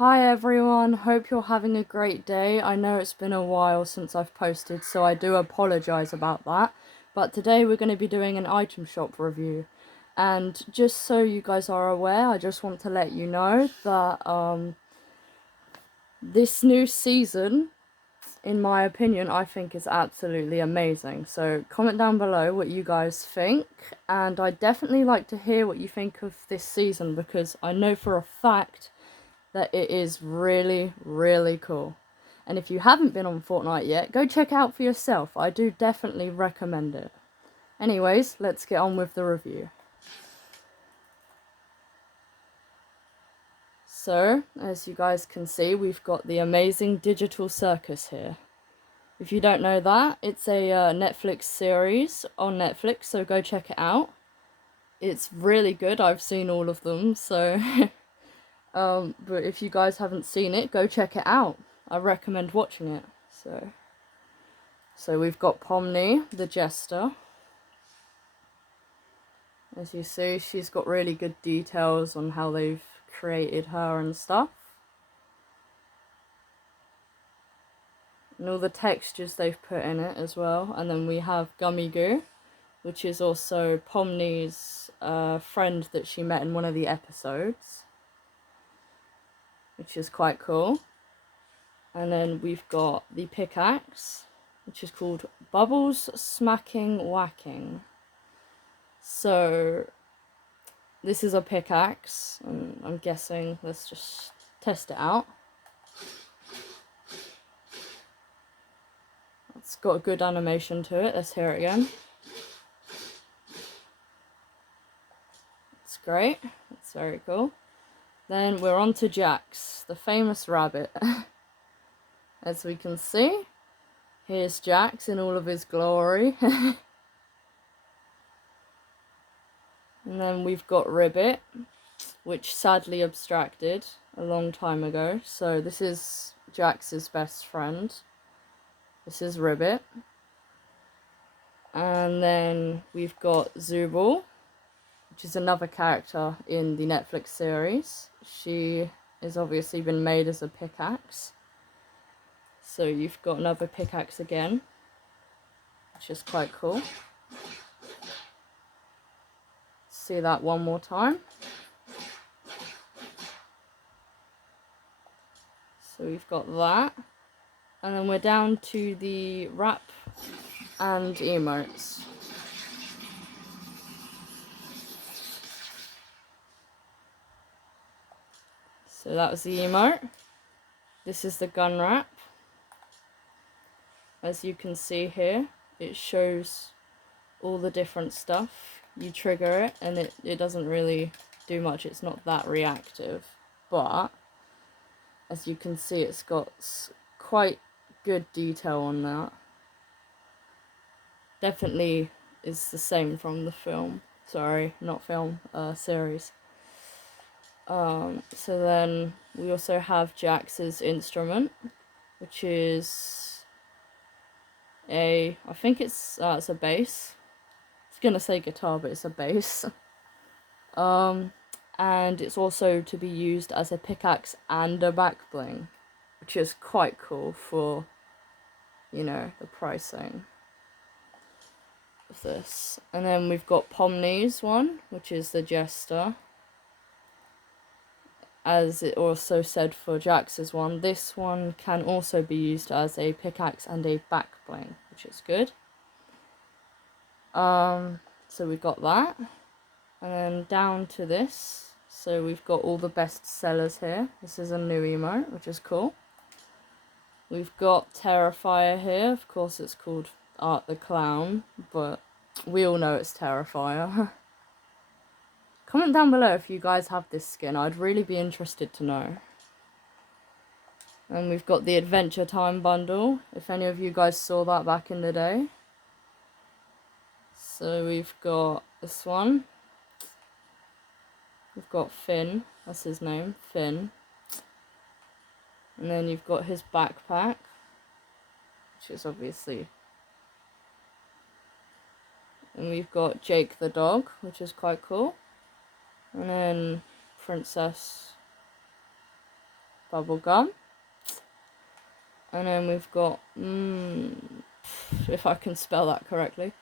Hi everyone, hope you're having a great day. I know it's been a while since I've posted, so I do apologize about that. But today we're going to be doing an item shop review. And just so you guys are aware, I just want to let you know that this new season, in my opinion, I think is absolutely amazing. So comment down below what you guys think, and I'd definitely like to hear what you think of this season because I know for a fact that it is really, really cool. And if you haven't been on Fortnite yet, go check it out for yourself. I do definitely recommend it. Anyways, let's get on with the review. So, as you guys can see, we've got the amazing Digital Circus here. If you don't know that, it's a Netflix series on Netflix, so go check it out. It's really good. I've seen all of them, so but if you guys haven't seen it, go check it out. I recommend watching it. So we've got Pomni, the jester. As you see, she's got really good details on how they've created her and stuff. And all the textures they've put in it as well. And then we have Gummy Goo, which is also Pomni's friend that she met in one of the episodes, which is quite cool. And then we've got the pickaxe, which is called Bubbles Smacking Whacking. So this is a pickaxe, and I'm guessing, let's just test it out. It's got a good animation to it. Let's hear it again. It's great. It's very cool. Then we're on to Jax, the famous rabbit. As we can see, here's Jax in all of his glory. And then we've got Ribbit, which sadly abstracted a long time ago. So this is Jax's best friend. This is Ribbit. And then we've got Zubul, which is another character in the Netflix series. She has obviously been made as a pickaxe. So you've got another pickaxe again, which is quite cool. See that one more time. So we've got that. And then we're down to the wrap and emotes. So that was the emote. This is the gun wrap. As you can see here, it shows all the different stuff. You trigger it and it doesn't really do much. It's not that reactive. But as you can see, it's got quite good detail on that. Definitely is the same from the film. Sorry, not film, series. So then we also have Jax's instrument, which is I think it's a bass. I was gonna say guitar, but it's a bass. And it's also to be used as a pickaxe and a back bling, which is quite cool for, you know, the pricing of this. And then we've got Pomni's one, which is the jester. As it also said for Jax's one, this one can also be used as a pickaxe and a back bling, which is good. So we've got that. And then down to this. So we've got all the best sellers here. This is a new emote, which is cool. We've got Terrifier here. Of course it's called Art the Clown, but we all know it's Terrifier. Comment down below if you guys have this skin. I'd really be interested to know. And we've got the Adventure Time bundle, if any of you guys saw that back in the day. So we've got this one. We've got Finn, that's his name, Finn. And then you've got his backpack, which is obviously... And we've got Jake the dog, which is quite cool. And then Princess bubblegum. And then we've got, if I can spell that correctly,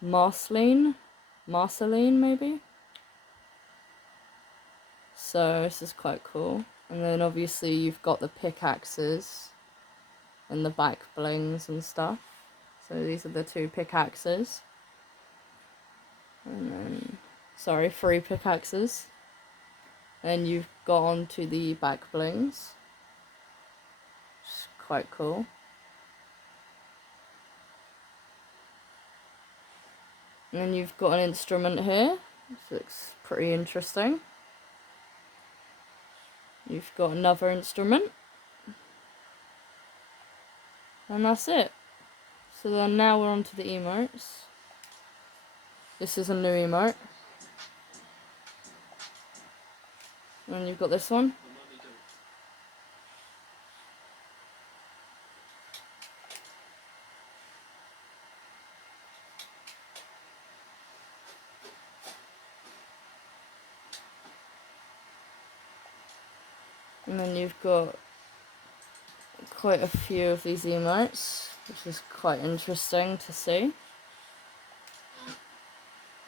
Marceline maybe? So this is quite cool. And then obviously you've got the pickaxes and the back blings and stuff. So these are the 2 pickaxes. And then, sorry, 3 pickaxes. Then you've got onto the back blings. It's quite cool. And then you've got an instrument here. This looks pretty interesting. You've got another instrument. And that's it. So then now we're on to the emotes. This is a new emote. And then you've got this one. And then you've got quite a few of these emotes, which is quite interesting to see.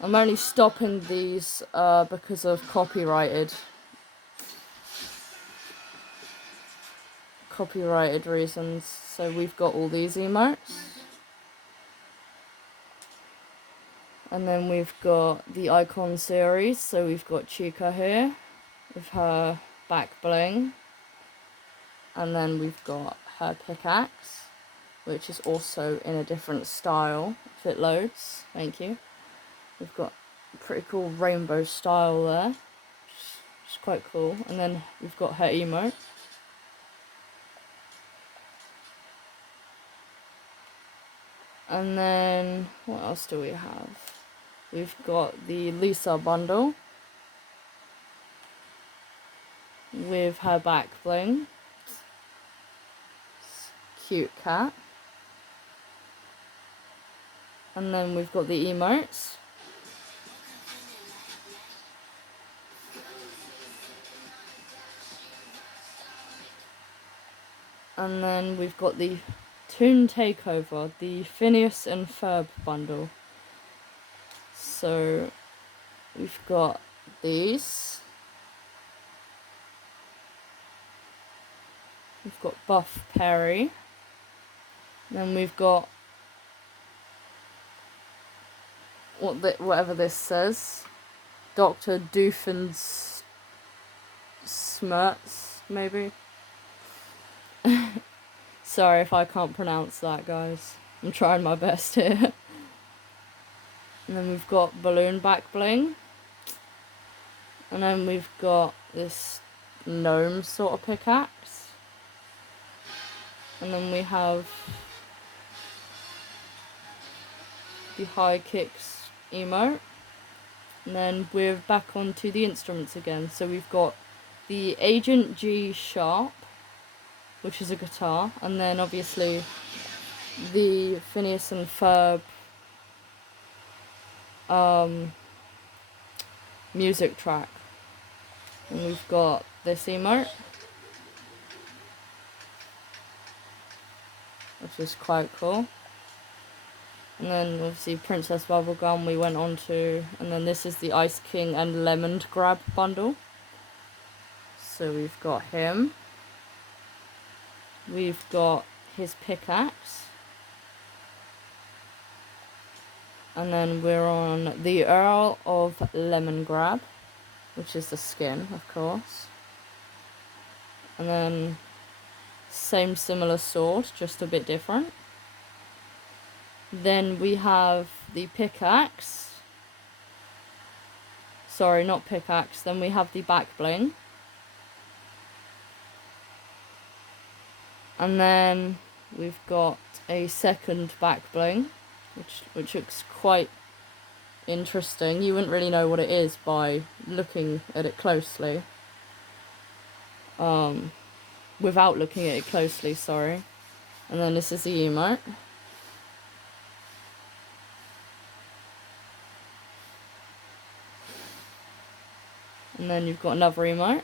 I'm only stopping these because of copyrighted reasons. So we've got all these emotes. And then we've got the icon series. So we've got Chica here with her back bling. And then we've got her pickaxe, which is also in a different style, if it loads. Thank you. We've got a pretty cool rainbow style there, which is quite cool. And then we've got her emote. And then, what else do we have? We've got the Lisa bundle with her back bling. Cute cat. And then we've got the emotes. And then we've got the Toon Takeover, the Phineas and Ferb bundle. So we've got these. We've got Buff Perry. Then we've got whatever this says. Dr. Doofenshmirtz, maybe? Sorry if I can't pronounce that, guys. I'm trying my best here. And then we've got Balloon Back Bling. And then we've got this gnome sort of pickaxe. And then we have the High Kicks emote. And then we're back onto the instruments again. So we've got the Agent G Sharp, which is a guitar. And then obviously the Phineas and Ferb music track. And we've got this emote, which is quite cool. And then obviously Princess Bubblegum we went on to, and then this is the Ice King and Lemon Grab bundle. So we've got him. We've got his pickaxe. And then we're on the Earl of Lemongrab, which is the skin, of course. And then same similar sword, just a bit different. Then we have the pickaxe. Sorry, not pickaxe. Then we have the back bling. And then we've got a second back bling, which looks quite interesting. You wouldn't really know what it is by looking at it closely. Without looking at it closely, sorry. And then this is the emote. And then you've got another emote.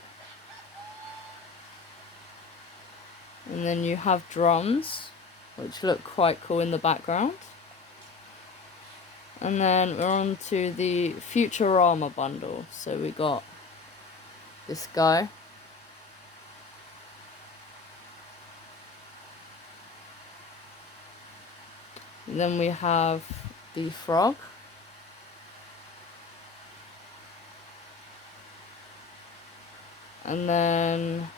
And then you have drums, which look quite cool in the background. And then we're on to the Futurama bundle. So we got this guy. And then we have the frog. And then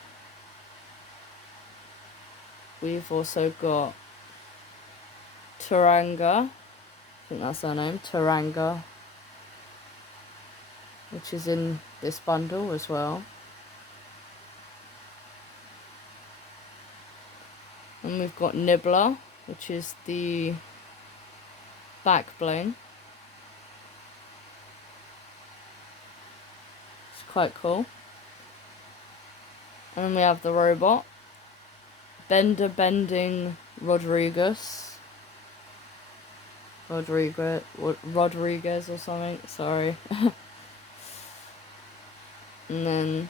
we've also got Turanga. I think that's her name, Turanga, which is in this bundle as well. And we've got Nibbler, which is the back bling. It's quite cool. And then we have the robot, Bender Bending Rodriguez or something, sorry. And then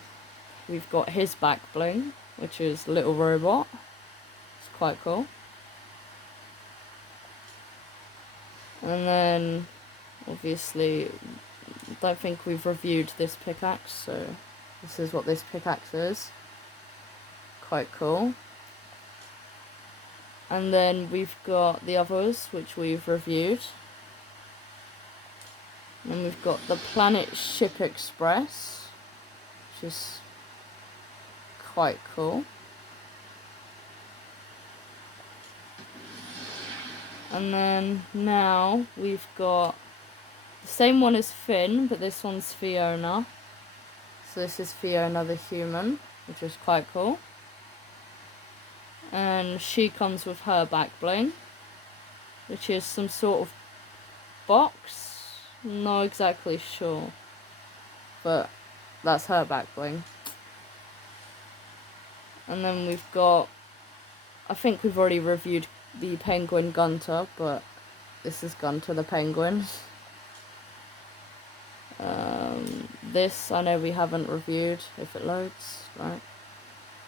we've got his back bling, which is Little Robot. It's quite cool. And then obviously I don't think we've reviewed this pickaxe, so this is what this pickaxe is. Quite cool. And then we've got the others, which we've reviewed. And we've got the Planet Ship Express, which is quite cool. And then now we've got the same one as Finn, but this one's Fiona. So this is Fiona the human, which is quite cool. And she comes with her back bling, which is some sort of box. Not exactly sure, but that's her back bling. And then we've got, I think we've already reviewed the Penguin Gunter, but this is Gunter the Penguin. This I know we haven't reviewed, if it loads, right?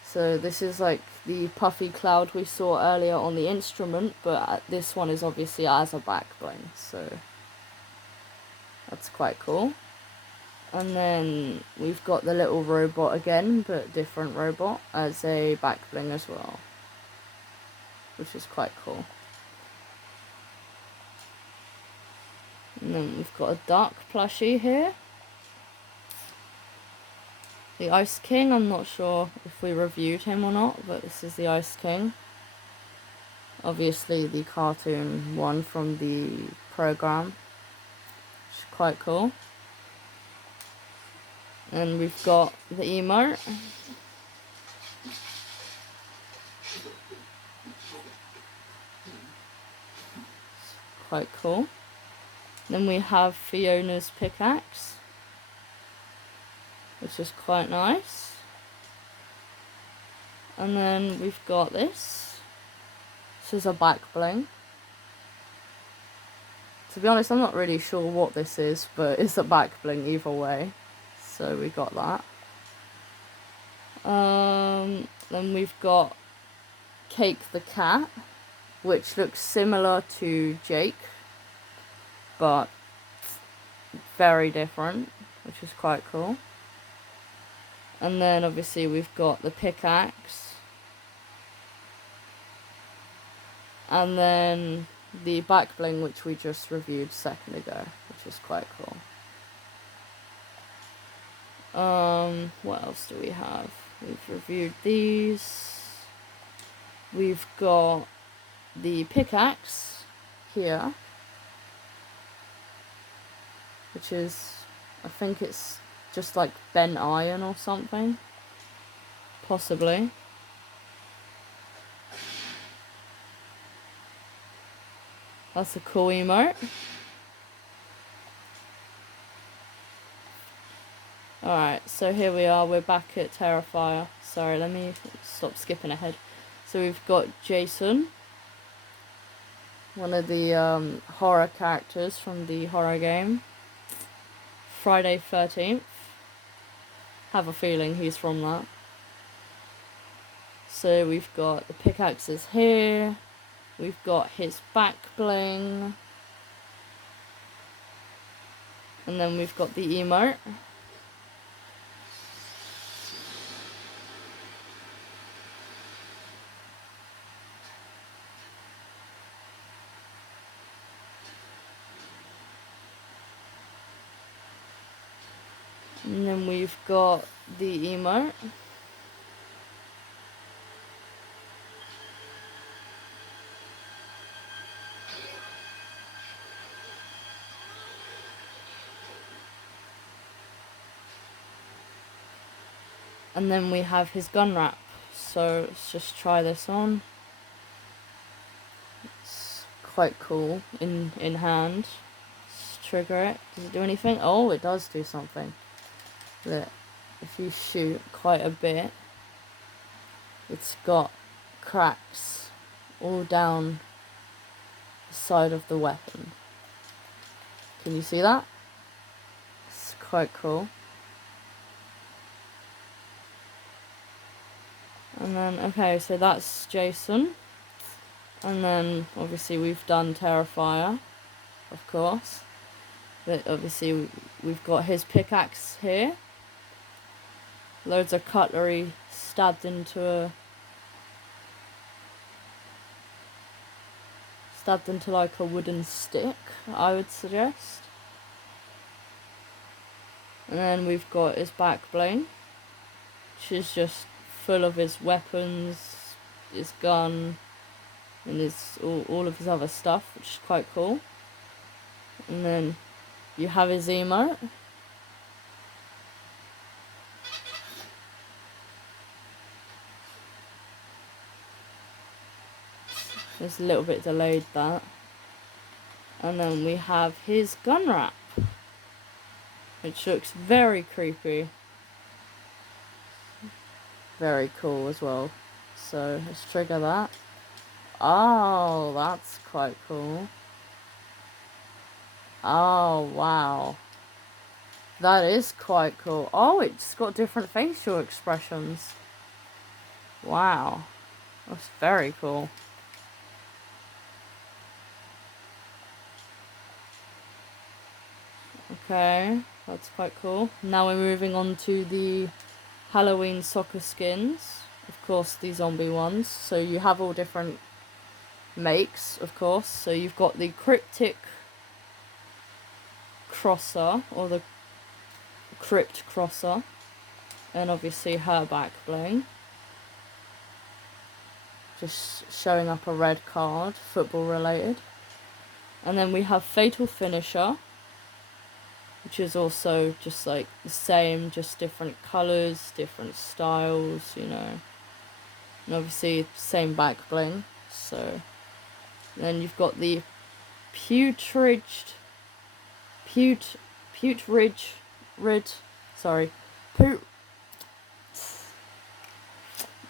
So this is like the puffy cloud we saw earlier on the instrument, but this one is obviously as a back bling, so that's quite cool. And then we've got the little robot again, but different robot, as a back bling as well, which is quite cool. And then we've got a duck plushie here. The Ice King, I'm not sure if we reviewed him or not, but this is the Ice King. Obviously the cartoon one from the program, which is quite cool. And we've got the emote. Quite cool. Then we have Fiona's pickaxe, which is quite nice. And then we've got this. This is a back bling. To be honest, I'm not really sure what this is, but it's a back bling either way. So we got that. Then we've got Cake the cat, which looks similar to Jake, but very different, which is quite cool. And then obviously we've got the pickaxe, and then the back bling, which we just reviewed a second ago, which is quite cool. What else do we have? We've reviewed these. We've got the pickaxe here, which is, I think it's just like bent iron or something, possibly. That's a cool emote. Alright, so here we are, we're back at Terrifier. Sorry, let me stop skipping ahead. So we've got Jason, one of the horror characters from the horror game Friday 13th. Have a feeling he's from that. So we've got the pickaxes here, we've got his back bling, and then we've got the emote. And then we've got the emote. And then we have his gun wrap. So let's just try this on. It's quite cool in hand. Let's trigger it. Does it do anything? Oh, it does do something. Look, if you shoot quite a bit, it's got cracks all down the side of the weapon. Can you see that? It's quite cool. And then, okay, so that's Jason. And then, obviously, we've done Terrifier, of course. But obviously, we've got his pickaxe here. Loads of cutlery stabbed into like a wooden stick, I would suggest. And then we've got his back bling, which is just full of his weapons, his gun, and his all of his other stuff, which is quite cool. And then you have his emote. It's a little bit delayed, that. And then we have his gun wrap, which looks very creepy. Very cool as well. So let's trigger that. Oh, that's quite cool. Oh, wow. That is quite cool. Oh, it's got different facial expressions. Wow. That's very cool. Okay, that's quite cool. Now we're moving on to the Halloween soccer skins. Of course, the zombie ones. So you have all different makes, of course. So you've got the Cryptic Crosser, or the Crypt Crosser. And obviously her back bling. Just showing up a red card, football related. And then we have Fatal Finisher, which is also just like the same, just different colours, different styles, you know. And obviously same back bling. So then you've got the putrid,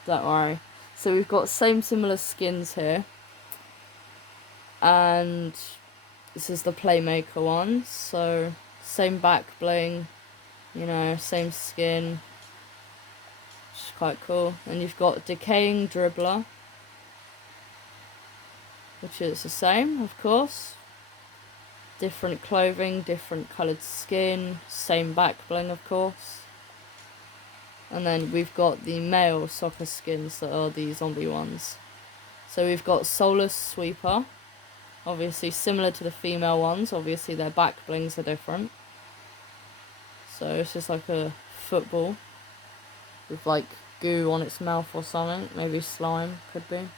don't worry. So we've got similar skins here. And this is the Playmaker one, so same back bling, you know, same skin, which is quite cool. And you've got Decaying Dribbler, which is the same, of course. Different clothing, different coloured skin, same back bling, of course. And then we've got the male soccer skins that are the zombie ones. So we've got Soulless Sweeper, obviously similar to the female ones, obviously their back blings are different. So it's just like a football with like goo on its mouth or something, maybe slime, could be.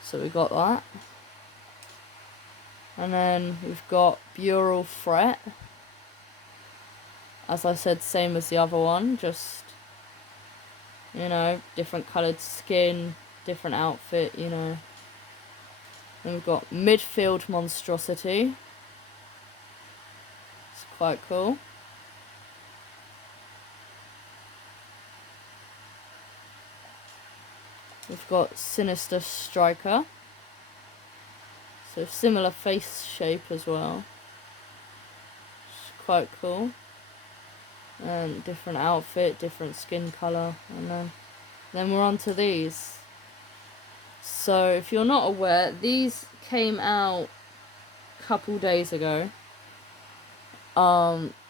So we got that. And then we've got Bural Threat. As I said, same as the other one, just, you know, different coloured skin, different outfit, you know. Then we've got Midfield Monstrosity. It's quite cool. We've got Sinister Striker. So similar face shape as well. It's quite cool. And different outfit, different skin colour. And then Then we're on to these. So if you're not aware, these came out a couple days ago.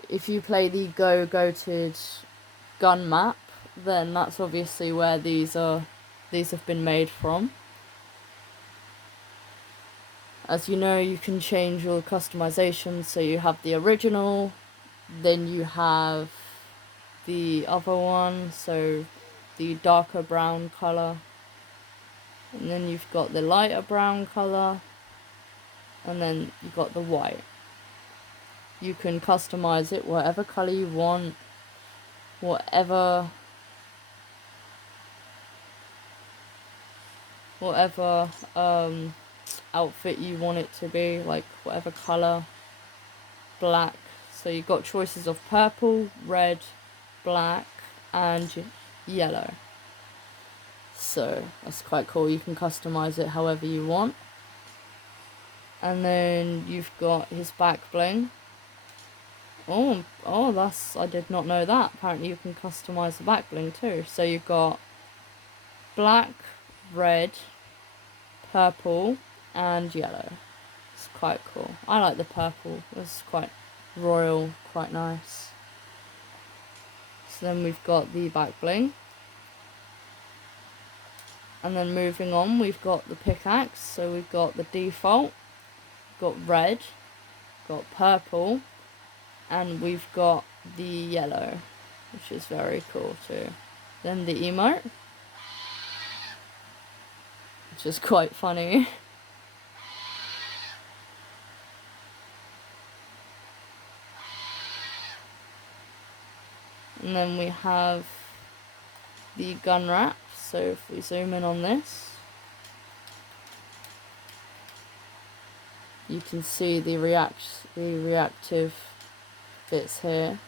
If you play the Go Goated gun map, then that's obviously where these have been made from. As you know, you can change your customizations, so you have the original, then you have the other one, so the darker brown colour, and then you've got the lighter brown colour, and then you've got the white. You can customize it whatever colour you want, whatever outfit you want it to be, like whatever colour, black. So you've got choices of purple, red, black, and yellow. So that's quite cool. You can customize it however you want. And then you've got his back bling. Oh, I did not know that. Apparently you can customize the back bling too. So you've got black, red, purple, and yellow. It's quite cool. I like the purple. It's quite royal, quite nice. So then we've got the back bling. And then moving on, we've got the pickaxe. So we've got the default, got red, got purple, and we've got the yellow, which is very cool too. Then the emote, which is quite funny. And then we have the gun wrap. So if we zoom in on this, you can see the reactive bits here.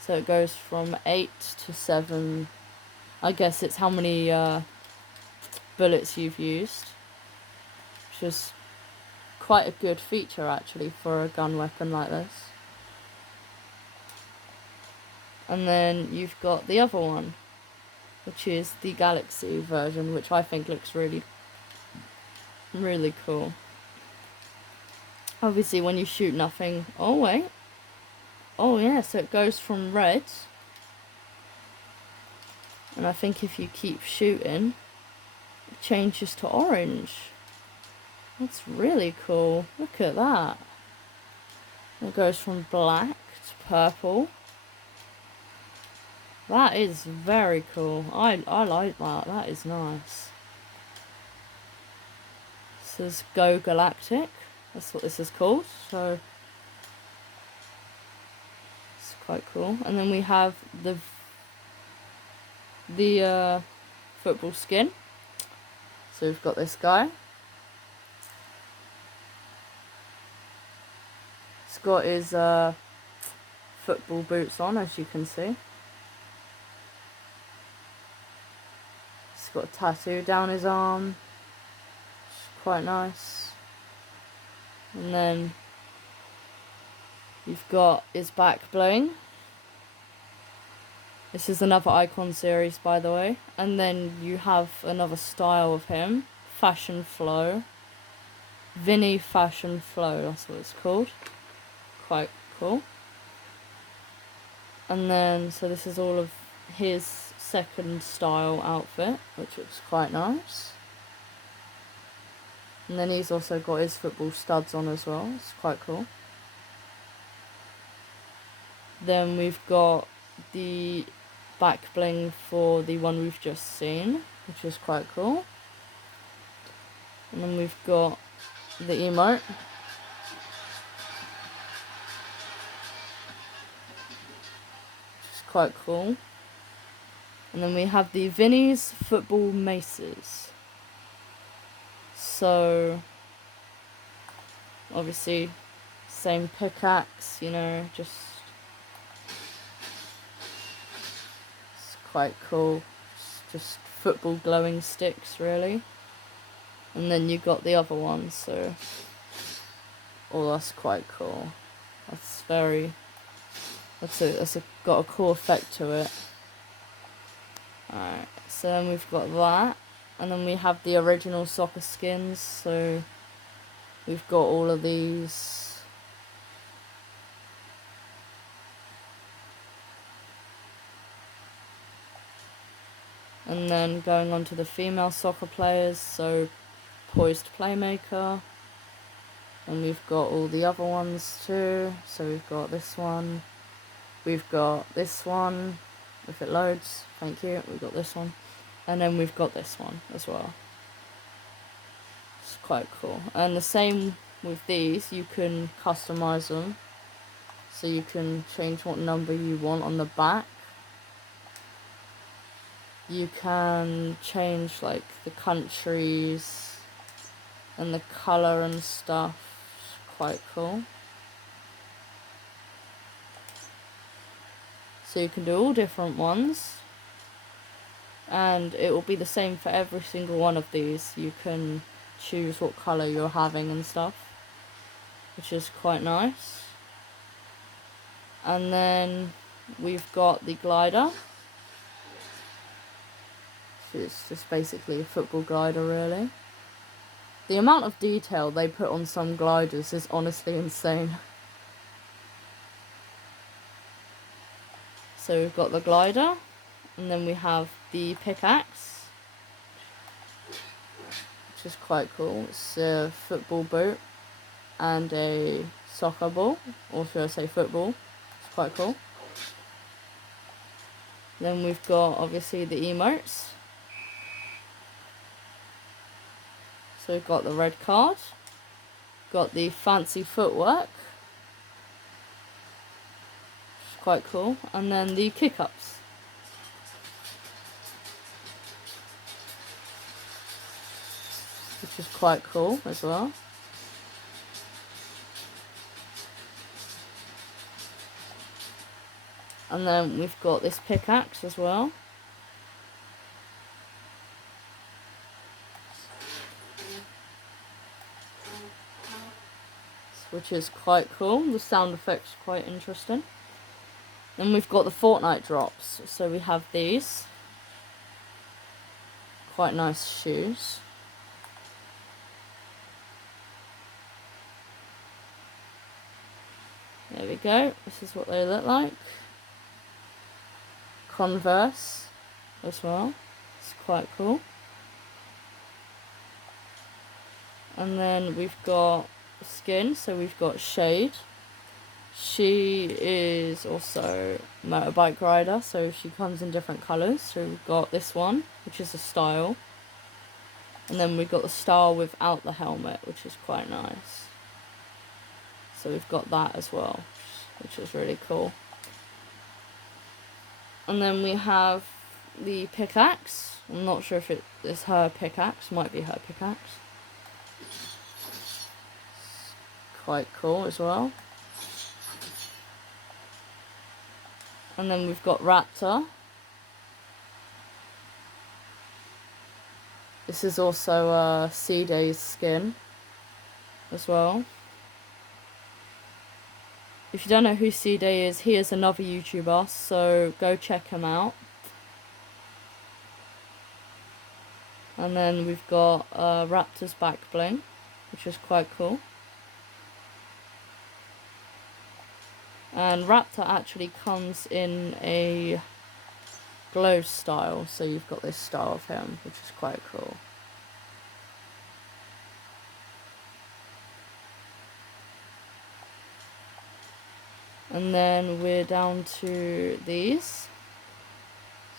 So it goes from 8 to 7. I guess it's how many bullets you've used, which is quite a good feature actually for a gun weapon like this. And then you've got the other one, which is the Galaxy version, which I think looks really, really cool. Obviously when you shoot nothing, oh wait, oh yeah, so it goes from red, and I think if you keep shooting, it changes to orange. That's really cool, look at that. It goes from black to purple. That is very cool. I like that. That is nice. This is Go Galactic. That's what this is called. So it's quite cool. And then we have the football skin. So we've got this guy. He's got his football boots on, as you can see. He's got a tattoo down his arm. It's quite nice. And then you've got his back bling. This is another Icon series, by the way. And then you have another style of him, Fashion Flow. Vinny Fashion Flow, that's what it's called. Quite cool. And then, so this is all of his second style outfit, which looks quite nice. And then he's also got his football studs on as well. It's quite cool. Then we've got the back bling for the one we've just seen, which is quite cool. And then we've got the emote. Which is quite cool. And then we have the Vinny's football maces. So obviously same pickaxe, you know, just it's quite cool. It's just football glowing sticks really. And then you got the other one, so that's quite cool. That's got a cool effect to it. Alright, so then we've got that. And then we have the original soccer skins, so we've got all of these. And then going on to the female soccer players, so Poised Playmaker. And we've got all the other ones too. So we've got this one. We've got this one. If it loads, thank you. We've got this one. And then we've got this one as well. It's quite cool. And the same with these, you can customize them. So you can change what number you want on the back. You can change like the countries and the colour and stuff. It's quite cool. So you can do all different ones. And it will be the same for every single one of these. You can choose what colour you're having and stuff, which is quite nice. And then we've got the glider. It's just basically a football glider, really. The amount of detail they put on some gliders is honestly insane. So we've got the glider, and then we have the pickaxe, which is quite cool. It's a football boot and a soccer ball, or should I say football. It's quite cool. Then we've got obviously the emotes. So we've got the red card, got the fancy footwork, which is quite cool, and then the kick-ups. Which is quite cool as well. And then we've got this pickaxe as well. Which is quite cool. The sound effects are quite interesting. Then we've got the Fortnite drops. So we have these. Quite nice shoes. There we go. This is what they look like. Converse as well. It's quite cool. And then we've got skin. So we've got Shade. She is also a motorbike rider, so she comes in different colours. So we've got this one, which is a style. And then we've got the style without the helmet, which is quite nice. So we've got that as well, which is really cool. And then we have the pickaxe. I'm not sure if it is her pickaxe, might be her pickaxe. Quite cool as well. And then we've got Raptor. This is also C-Day's skin as well. If you don't know who C-Day is, he is another YouTuber, so go check him out. And then we've got Raptor's back bling, which is quite cool. And Raptor actually comes in a glow style, so you've got this style of him, which is quite cool. And then we're down to these.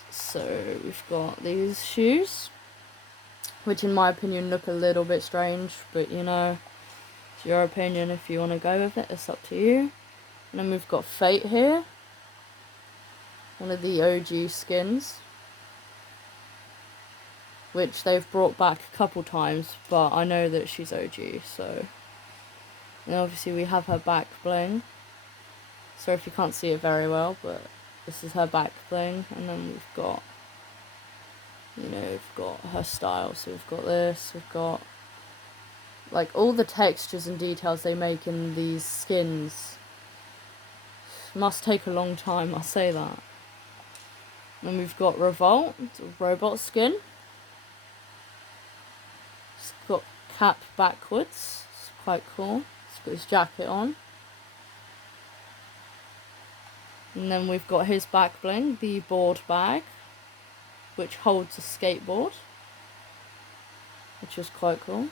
So we've got these shoes, which in my opinion look a little bit strange, but you know, it's your opinion. If you want to go with it, it's up to you. And then we've got Fate here, one of the OG skins, which they've brought back a couple times, but I know that she's OG, so. And obviously we have her back bling. Sorry if you can't see it very well, but this is her back bling. And then we've got, you know, we've got her style. So we've got this, we've got like all the textures and details they make in these skins. Must take a long time, I'll say that. Then we've got Revolt, it's a robot skin. It's got cap backwards, it's quite cool. It's got his jacket on. And then we've got his back bling, the board bag, which holds a skateboard, which is quite cool.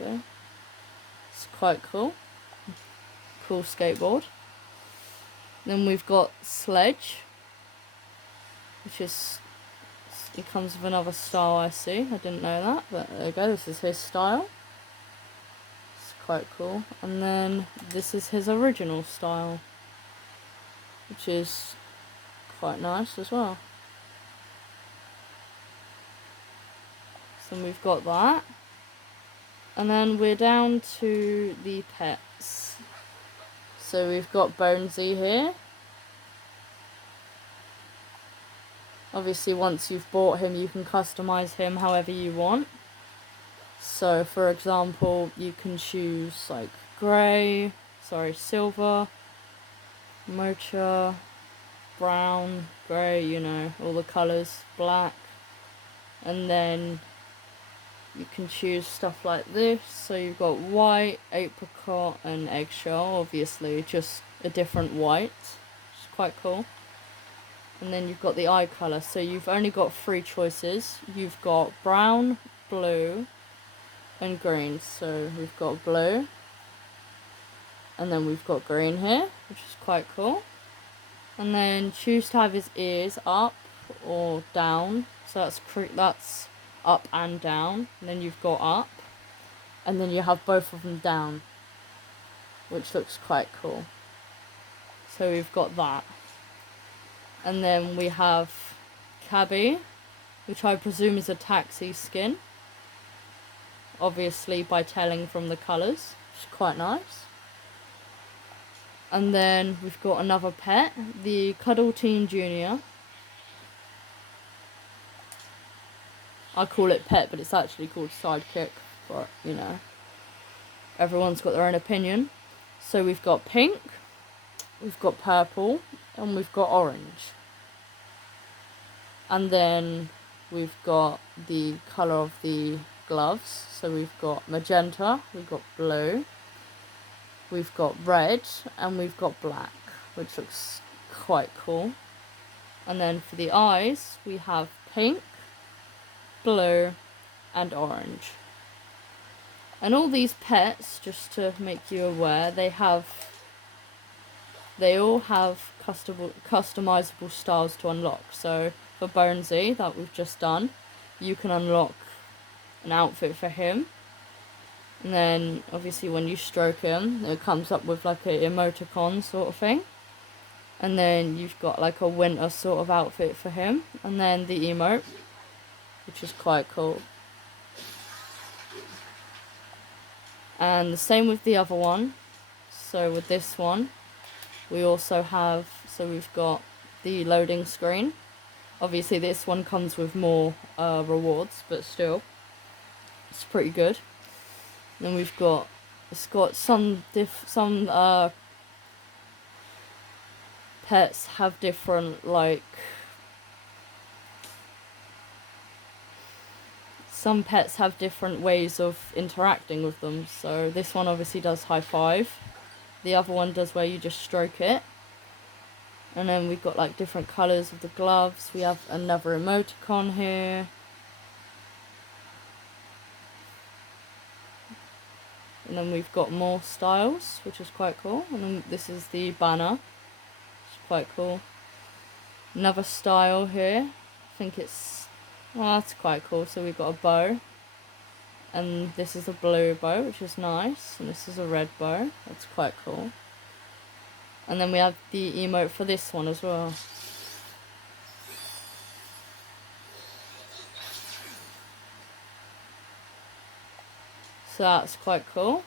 Okay. It's quite cool. Cool skateboard. Then we've got Sledge, which is, it comes with another style, I see. I didn't know that, but there we go, this is his style. It's quite cool. And then this is his original style, which is quite nice as well. So we've got that. And then we're down to the pets. So we've got Bonesy here. Obviously once you've bought him you can customize him however you want. So for example you can choose like silver, mocha, brown, grey, you know, all the colours, black. And then you can choose stuff like this. So you've got white, apricot and eggshell, obviously just a different white, which is quite cool. And then you've got the eye colour, so you've only got 3 choices. You've got brown, blue and green. So we've got blue and then we've got green here, which is quite cool. And then choose to have his ears up or down, so that's up and down. And then you've got up and then you have both of them down, which looks quite cool. So we've got that. And then we have Cabby, which I presume is a taxi skin, obviously by telling from the colours, which is quite nice. And then we've got another pet, the Cuddle Teen Junior. I call it pet, but it's actually called Sidekick, but you know, everyone's got their own opinion. So we've got pink, we've got purple, and we've got orange. And then we've got the colour of the gloves. So we've got magenta, we've got blue, we've got red, and we've got black, which looks quite cool. And then for the eyes, we have pink, blue, and orange. And all these pets, just to make you aware, they all have customizable styles to unlock. So for Bonesy, that we've just done, you can unlock an outfit for him. And then obviously when you stroke him, it comes up with like an emoticon sort of thing. And then you've got like a winter sort of outfit for him. And then the emote, which is quite cool. And the same with the other one. So with this one, we also have, so we've got the loading screen. Obviously this one comes with more rewards, but still, it's pretty good. Then we've got, it's got some pets have different, like, some pets have different ways of interacting with them. So this one obviously does high five. The other one does where you just stroke it. And then we've got like different colours of the gloves. We have another emoticon here. And then we've got more styles, which is quite cool. And then this is the banner, which is quite cool. Another style here. I think it's, well, that's quite cool. So we've got a bow. And this is a blue bow, which is nice. And this is a red bow. That's quite cool. And then we have the emote for this one as well. So that's quite cool.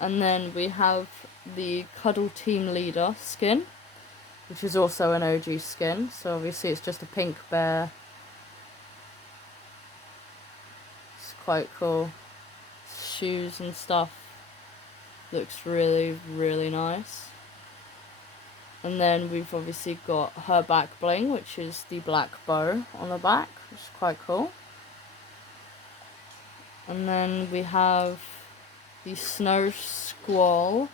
And then we have the Cuddle Team Leader skin, which is also an OG skin. So obviously it's just a pink bear. It's quite cool. Shoes and stuff. Looks really, really nice. And then we've obviously got her back bling, which is the black bow on the back, which is quite cool. And then we have the Snow Squall,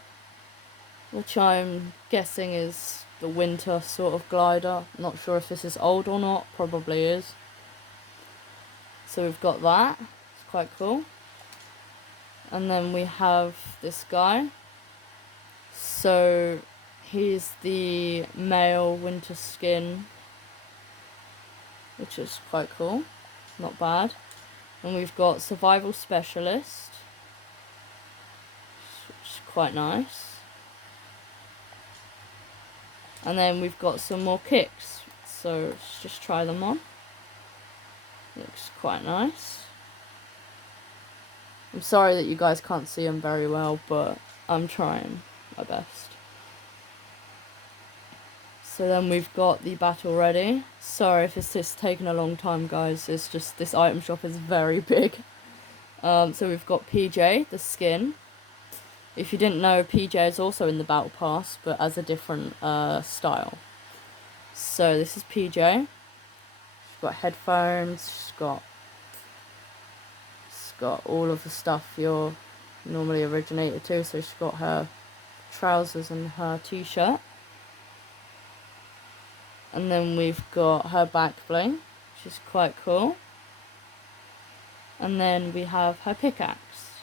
which I'm guessing is the winter sort of glider. Not sure if this is old or not, probably is. So we've got that, it's quite cool. And then we have this guy. So he's the male winter skin, which is quite cool, not bad. And we've got Survival Specialist, which is quite nice. And then we've got some more kicks, so let's just try them on. Looks quite nice. I'm sorry that you guys can't see them very well, but I'm trying my best. So then we've got the battle ready. Sorry if it's just taken a long time, guys. It's just this item shop is very big. So we've got PJ, the skin. If you didn't know, PJ is also in the battle pass, but as a different style. So this is PJ. She's got headphones. She's got all of the stuff you're normally originated to. So she's got her trousers and her t-shirt. And then we've got her back bling, which is quite cool. And then we have her pickaxe,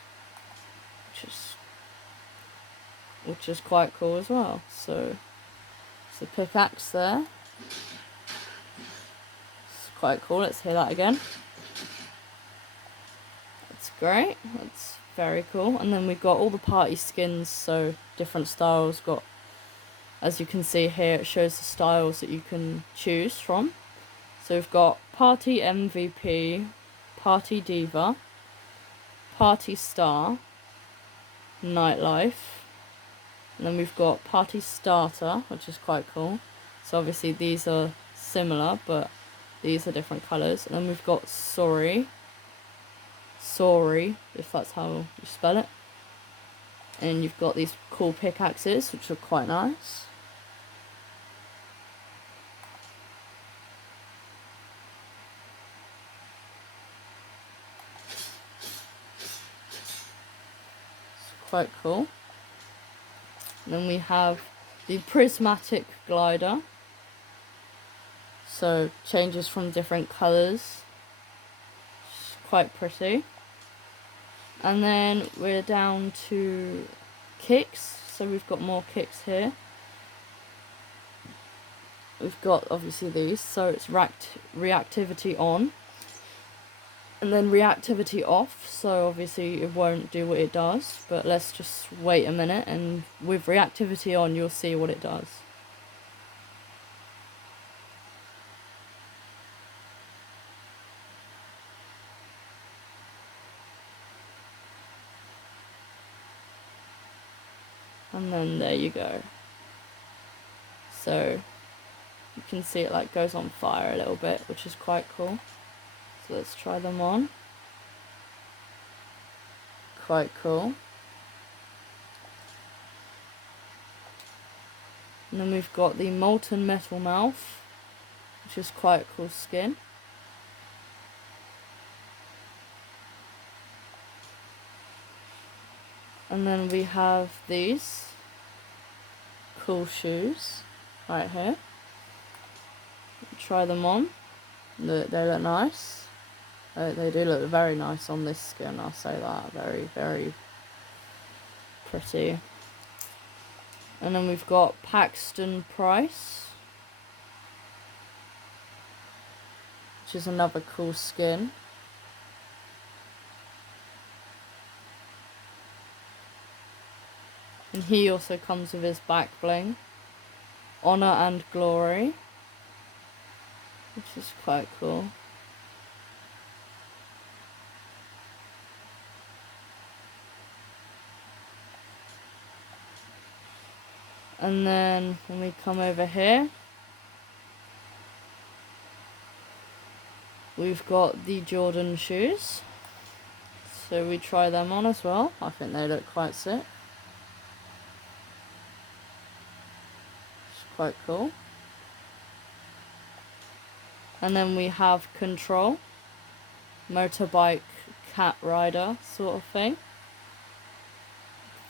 which is quite cool as well. So it's a pickaxe there. It's quite cool. Let's hear that again. That's great. That's very cool. And then we've got all the party skins, so different styles. Got, as you can see here, it shows the styles that you can choose from. So we've got Party MVP, Party Diva, Party Star, Nightlife, and then we've got Party Starter, which is quite cool. So obviously these are similar, but these are different colours. And then we've got Sorry, if that's how you spell it. And you've got these cool pickaxes, which are quite nice. Quite cool. And then we have the prismatic glider, so changes from different colours. It's quite pretty. And then we're down to kicks, so we've got more kicks here. We've got obviously these, so it's reactivity on and then reactivity off, so obviously it won't do what it does, but let's just wait a minute, and with reactivity on you'll see what it does. And then there you go. So you can see it like goes on fire a little bit, which is quite cool. So let's try them on. Quite cool. And then we've got the Molten Metal Mouth, which is quite a cool skin. And then we have these cool shoes right here. Try them on. They look nice. They do look very nice on this skin, I'll say that. Very, very pretty. And then we've got Paxton Price, which is another cool skin. And he also comes with his back bling. Honor and Glory, which is quite cool. And then when we come over here, we've got the Jordan shoes. So we try them on as well. I think they look quite sick. It's Quite cool. And then we have Control, motorbike cat rider sort of thing.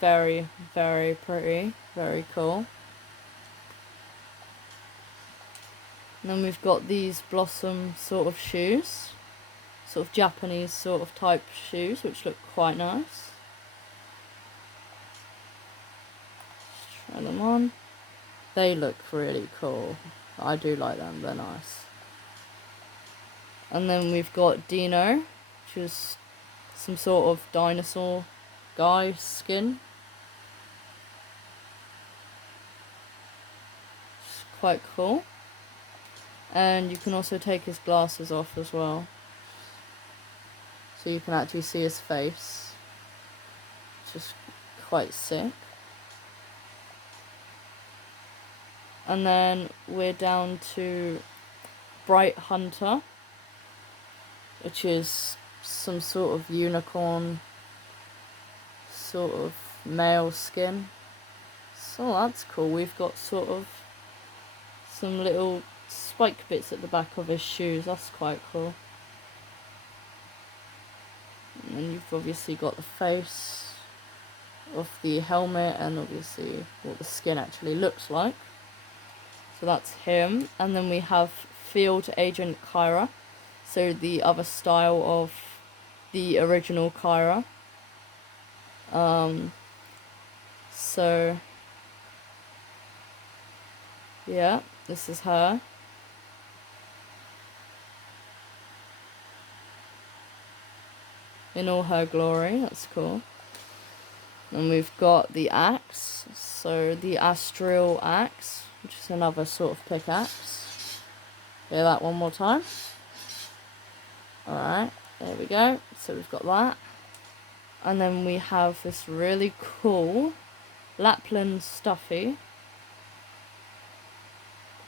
Very, very pretty, very cool. And then we've got these Blossom sort of shoes, sort of Japanese sort of type shoes, which look quite nice. Let's try them on. They look really cool. I do like them, they're nice. And then we've got Dino, which is some sort of dinosaur guy skin. It's quite cool. And you can also take his glasses off as well, so you can actually see his face. It's just quite sick. And then we're down to Bright Hunter, which is some sort of unicorn sort of male skin. So that's cool. We've got sort of some little spike bits at the back of his shoes. That's quite cool. And then you've obviously got the face of the helmet and obviously what the skin actually looks like. So that's him. And then we have Field Agent Kyra, so the other style of the original Kyra. So yeah, this is her. In all her glory, that's cool. And we've got the axe, so the Astral Axe, which is another sort of pickaxe. Hear that one more time. Alright, there we go. So we've got that. And then we have this really cool Lapland Stuffy,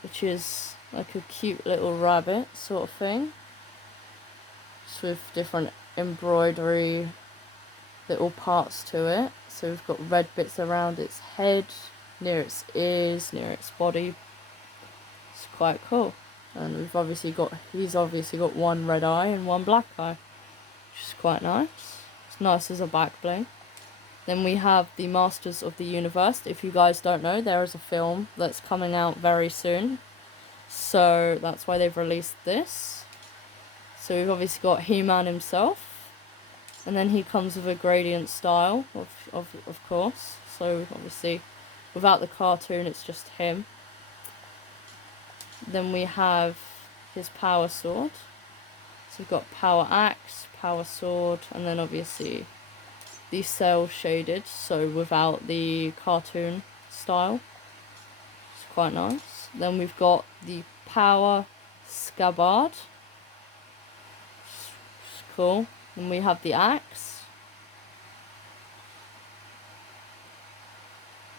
which is like a cute little rabbit sort of thing. Just with different embroidery little parts to it. So we've got red bits around its head, near its ears, near its body. It's quite cool. And he's obviously got one red eye and one black eye, which is quite nice. It's nice as a back bling. Then we have the Masters of the Universe. If you guys don't know, there is a film that's coming out very soon, so that's why they've released this. So we've obviously got He-Man himself, and then he comes with a gradient style, of course. So obviously, without the cartoon, it's just him. Then we have his power sword. So we've got power axe, power sword, and then obviously the cell shaded, so without the cartoon style. It's quite nice. Then we've got the power scabbard. It's cool. Then we have the axe.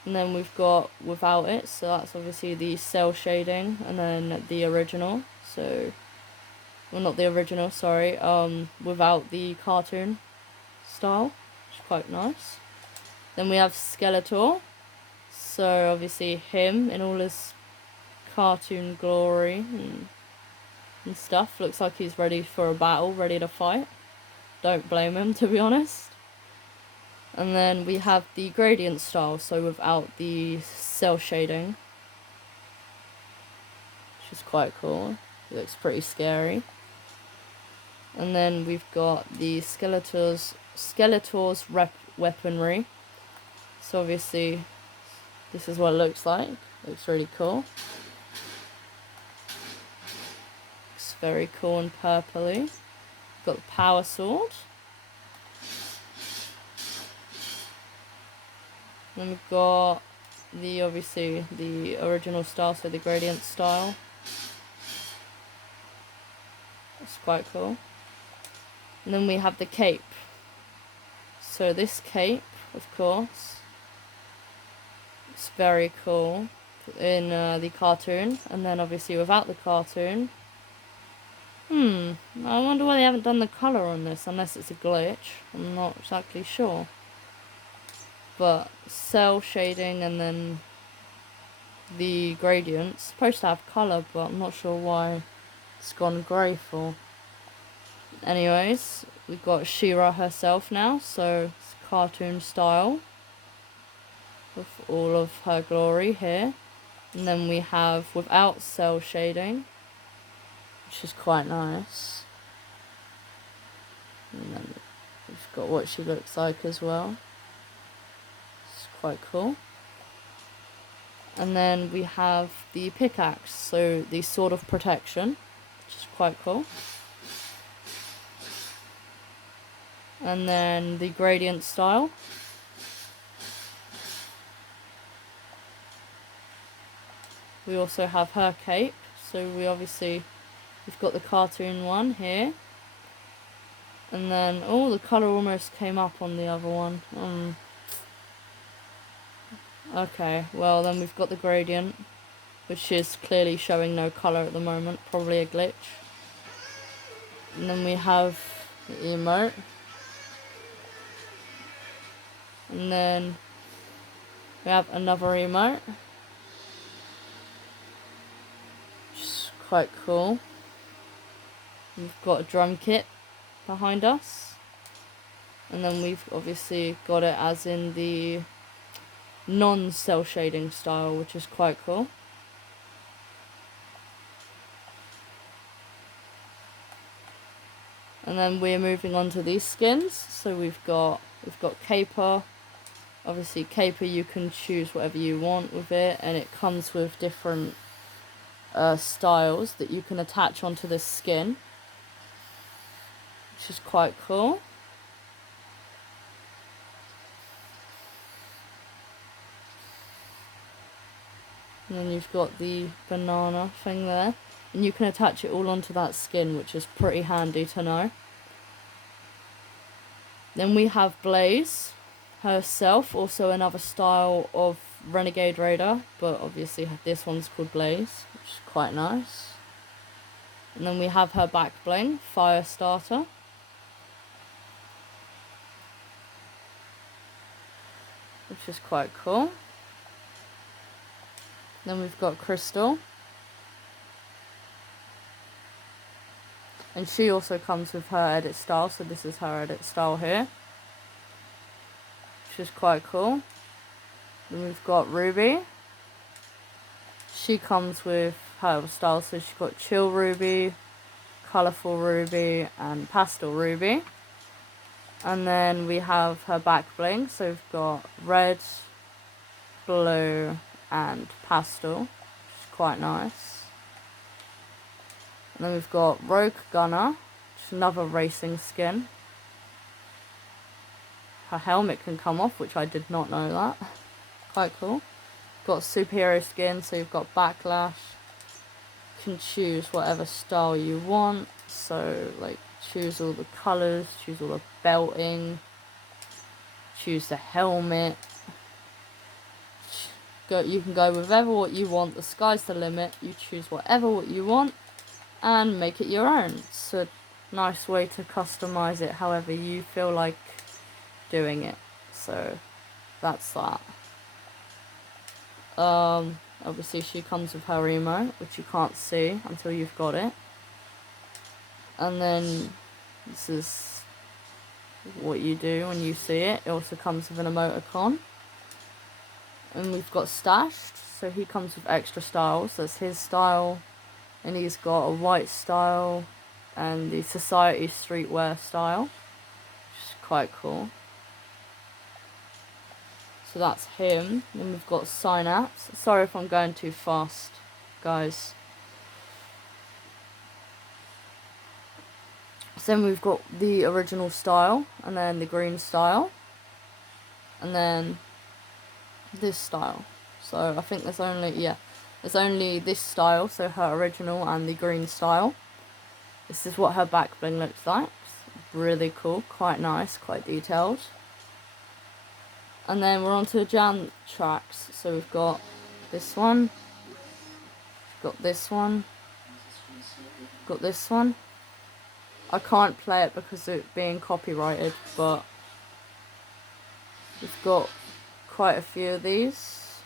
And then we've got without it, so that's obviously the cell shading, and then the original. So, well, not the original, sorry. Without the cartoon style. Quite nice. Then we have Skeletor, so obviously him in all his cartoon glory and stuff. Looks like he's ready for a battle, ready to fight. Don't blame him, to be honest. And then we have the gradient style, so without the cell shading, which is quite cool. It looks pretty scary. And then we've got the Skeletor's weaponry. So obviously this is what it looks like. Looks really cool. Looks very cool and purpley. Got the power sword. Then we've got obviously the original style, so the gradient style. It's quite cool. And then we have the cape. So this cape, of course, it's very cool in the cartoon, and then obviously without the cartoon. I wonder why they haven't done the colour on this, unless it's a glitch. I'm not exactly sure. But cell shading, and then the gradient. It's supposed to have colour, but I'm not sure why it's gone grey for. Anyways, we've got She-Ra herself now, so it's cartoon style with all of her glory here. And then we have without cell shading, which is quite nice. And then we've got what she looks like as well. It's quite cool. And then we have the pickaxe, so the sword of protection, which is quite cool. And then the gradient style. We also have her cape, so we've got the cartoon one here. And then, oh, the colour almost came up on the other one. Okay, well then we've got the gradient, which is clearly showing no colour at the moment, probably a glitch. And then we have the emote. And then we have another emote, which is quite cool. We've got a drum kit behind us. And then we've obviously got it as in the non-cell shading style, which is quite cool. And then we're moving on to these skins. So we've got Caper. Obviously Caper, you can choose whatever you want with it, and it comes with different styles that you can attach onto this skin, which is quite cool. And then you've got the banana thing there, and you can attach it all onto that skin, which is pretty handy to know. Then we have Blaze herself, also another style of Renegade Raider, but obviously this one's called Blaze, which is quite nice. And then we have her back bling, Fire Starter. Which is quite cool. Then we've got Crystal. And she also comes with her edit style, so this is her edit style here. Which is quite cool. Then we've got Ruby. She comes with her style, so she's got Chill Ruby, Colourful Ruby, and Pastel Ruby. And then we have her back bling, so we've got red, blue, and pastel, which is quite nice. And then we've got Rogue Gunner, which is another racing skin. Her helmet can come off, which I did not know that. Quite cool. Got superhero skin, so you've got Backlash. You can choose whatever style you want, so like choose all the colours, choose all the belting, choose the helmet. You can go with whatever what you want. The sky's the limit. You choose whatever what you want and make it your own. It's a nice way to customize it however you feel like doing it. So that's that. Obviously she comes with her emote, which you can't see until you've got it. And then this is what you do when you see it. It also comes with an emoticon. And we've got Stashed, so he comes with extra styles. That's his style, and he's got a white style and the Society Streetwear style, which is quite cool. So that's him. Then we've got Synapse. Sorry if I'm going too fast, guys. So then we've got the original style, and then the green style, and then this style. So I think there's only this style, so her original and the green style. This is what her back bling looks like. It's really cool, quite nice, quite detailed. And then we're on to the jam tracks. So we've got this one, got this one, got this one. I can't play it because of it being copyrighted, but we've got quite a few of these.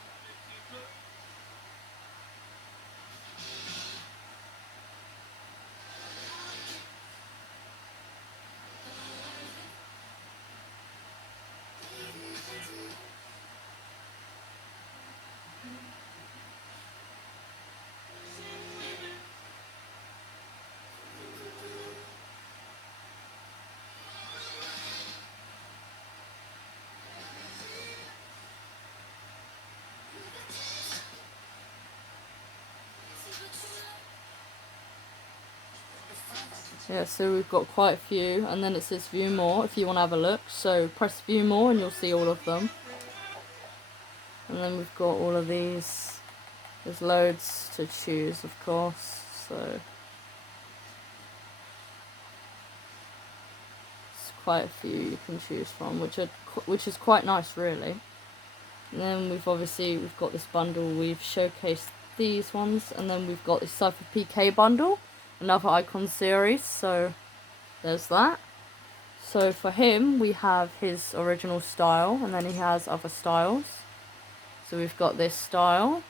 Yeah, so we've got quite a few, and then it says view more if you want to have a look. So press view more and you'll see all of them. And then we've got all of these. There's loads to choose, of course, so it's quite a few you can choose from, which is quite nice, really. And then we've got this bundle. We've showcased these ones, and then we've got this Cypher PK bundle, another Icon series. So there's that. So for him, we have his original style, and then he has other styles. So we've got this style,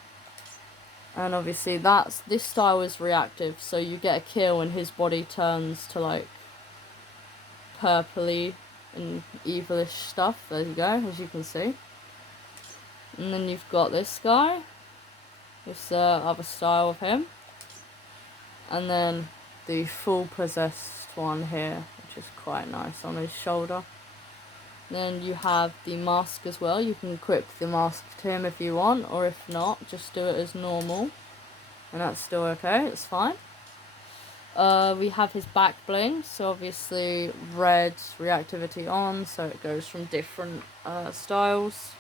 and obviously this style is reactive. So you get a kill, and his body turns to like purpley and evilish stuff. There you go, as you can see. And then you've got this guy, this other style of him, and then the full possessed one here, which is quite nice on his shoulder. Then you have the mask as well. You can equip the mask to him if you want, or if not, just do it as normal, and that's still okay, it's fine. We have his back bling, so obviously red reactivity on, so it goes from different styles.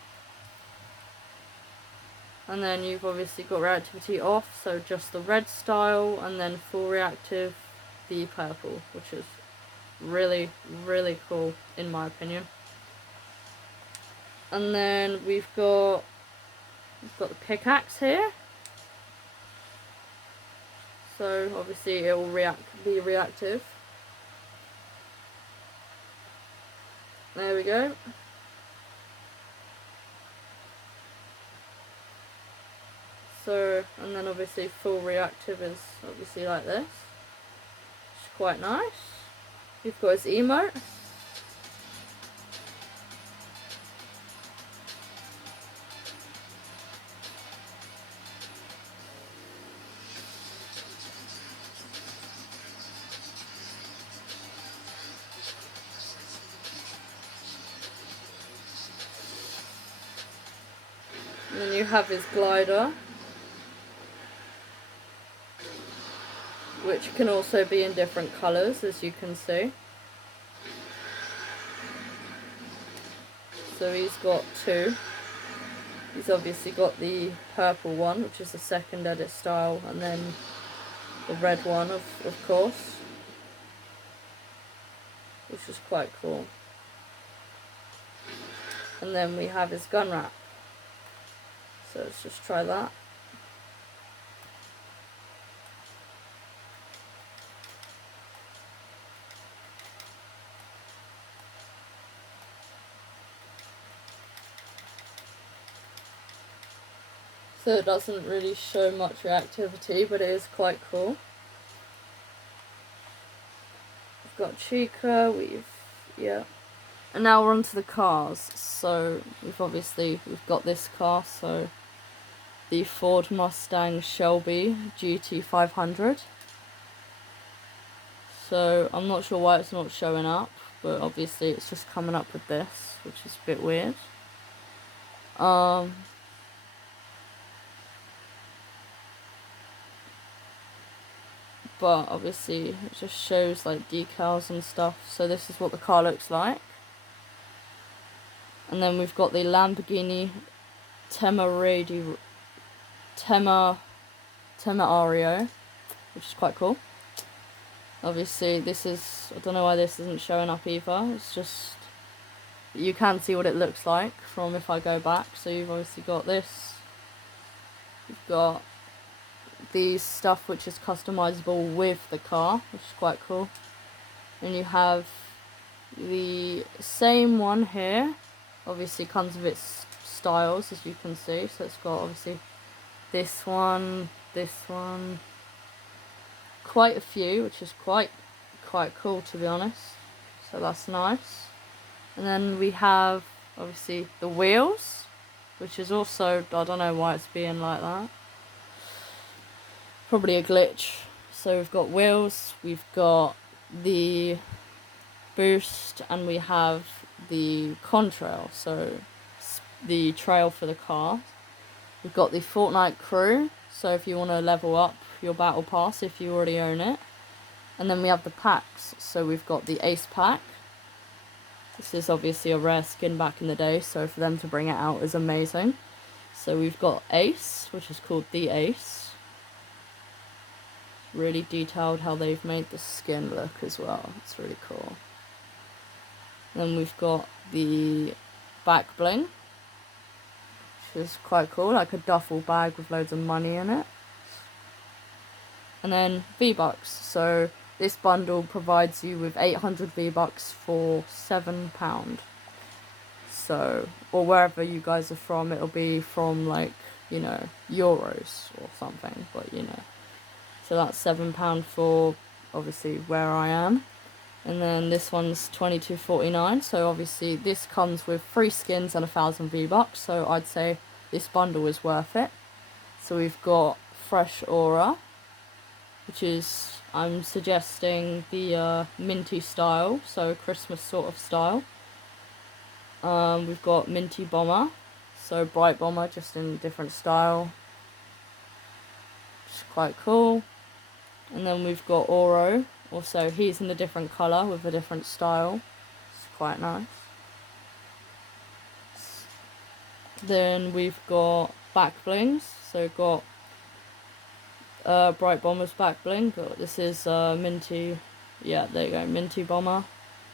And then you've obviously got reactivity off, so just the red style, and then full reactive, the purple, which is really, really cool in my opinion. And then we've got the pickaxe here. So obviously it will be reactive. There we go. So, and then obviously full reactive is obviously like this. It's quite nice. We've got his emote. And then you have his glider, which can also be in different colours, as you can see. So he's got two. He's obviously got the purple one, which is the second edit style, and then the red one, of course, which is quite cool. And then we have his gun wrap. So let's just try that. So it doesn't really show much reactivity, but it is quite cool. We've got Chica, yeah. And now we're on to the cars. So we've got this car, so the Ford Mustang Shelby GT500. So I'm not sure why it's not showing up, but obviously it's just coming up with this, which is a bit weird. But obviously it just shows like decals and stuff. So this is what the car looks like. And then we've got the Lamborghini Temerario, which is quite cool. Obviously this is, I don't know why this isn't showing up either. It's just, you can see what it looks like from if I go back. So you've obviously got this. You've got these stuff which is customizable with the car, which is quite cool. And you have the same one here. Obviously comes with its styles, as you can see. So it's got obviously this one, quite a few, which is quite cool, to be honest. So that's nice. And then we have obviously the wheels, which is also, I don't know why it's being like that. Probably a glitch. So we've got wheels, we've got the boost, and we have the contrail, so the trail for the car. We've got the Fortnite crew, so if you want to level up your battle pass if you already own it. And then we have the packs. So we've got the Ace pack. This is obviously a rare skin back in the day, so for them to bring it out is amazing. So we've got Ace, which is called the Ace. Really detailed how they've made the skin look as well. It's really cool. Then we've got the back bling, which is quite cool, like a duffel bag with loads of money in it. And then V-Bucks. So this bundle provides you with 800 V-Bucks for £7. So, or wherever you guys are from, it'll be from like, you know, euros or something, but you know. So that's £7 for obviously where I am. And then this one's £22.49. So obviously this comes with 3 skins and 1,000 V-Bucks. So I'd say this bundle is worth it. So we've got Fresh Aura, which is, I'm suggesting the minty style, so Christmas sort of style. We've got Minty Bomber, so Bright Bomber, just in a different style. It's quite cool. And then we've got Oro, also he's in a different colour with a different style. It's quite nice. Then we've got back blings, so we've got Bright Bomber's back bling, but this is Minty, yeah, there you go, Minty Bomber,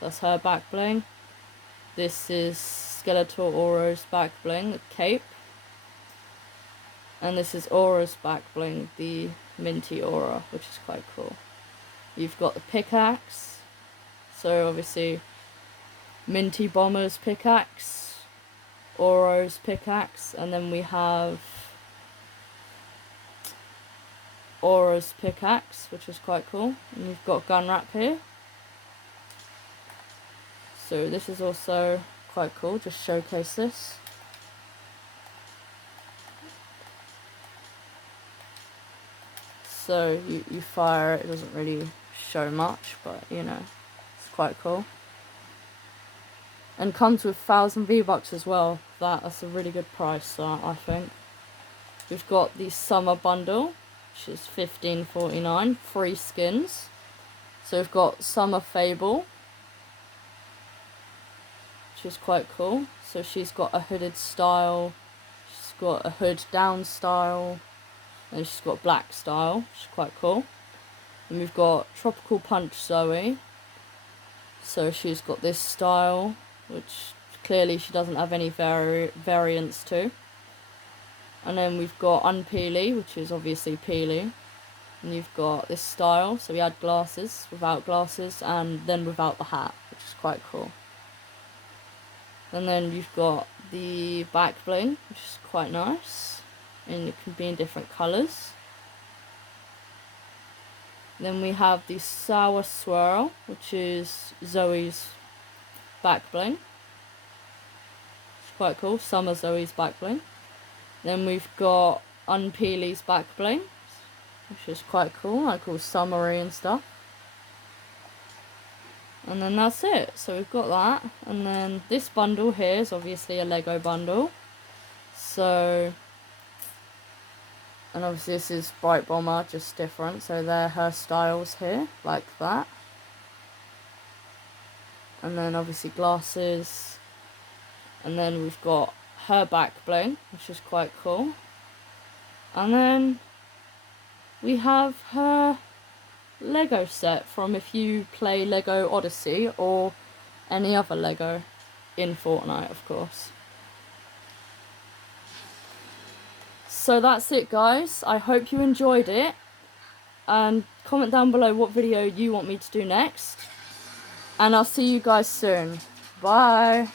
that's her back bling. This is Skeletor Oro's back bling, the cape. And this is Aura's back bling, the Minty Aura, which is quite cool. You've got the pickaxe, so obviously Minty Bomber's pickaxe, Oro's pickaxe, and then we have Aura's pickaxe, which is quite cool. And you've got gun wrap here. So this is also quite cool, just showcase this. So you fire it, doesn't really show much, but you know, it's quite cool. And comes with 1,000 V-Bucks as well. That's a really good price, I think. We've got the summer bundle, which is £15.49, 3 skins. So we've got Summer Fable, which is quite cool. So she's got a hooded style, she's got a hood down style, and she's got black style, which is quite cool. And we've got Tropical Punch Zoe, so she's got this style, which clearly she doesn't have any variants to. And then we've got Unpeely, which is obviously Peely. And you've got this style, so we had glasses, without glasses, and then without the hat, which is quite cool. And then you've got the back bling, which is quite nice, and it can be in different colours. Then we have the Sour Swirl, which is Zoe's back bling. It's quite cool, Summer Zoe's back bling. Then we've got Unpeely's back bling, which is quite cool, like all summery and stuff. And then that's it, so we've got that. And then this bundle here is obviously a Lego bundle. So, and obviously this is Bright Bomber, just different. So they're her styles here, like that. And then obviously glasses. And then we've got her back bling, which is quite cool. And then we have her Lego set from if you play Lego Odyssey or any other Lego in Fortnite, of course. So that's it, guys. I hope you enjoyed it, and comment down below what video you want me to do next, and I'll see you guys soon. Bye.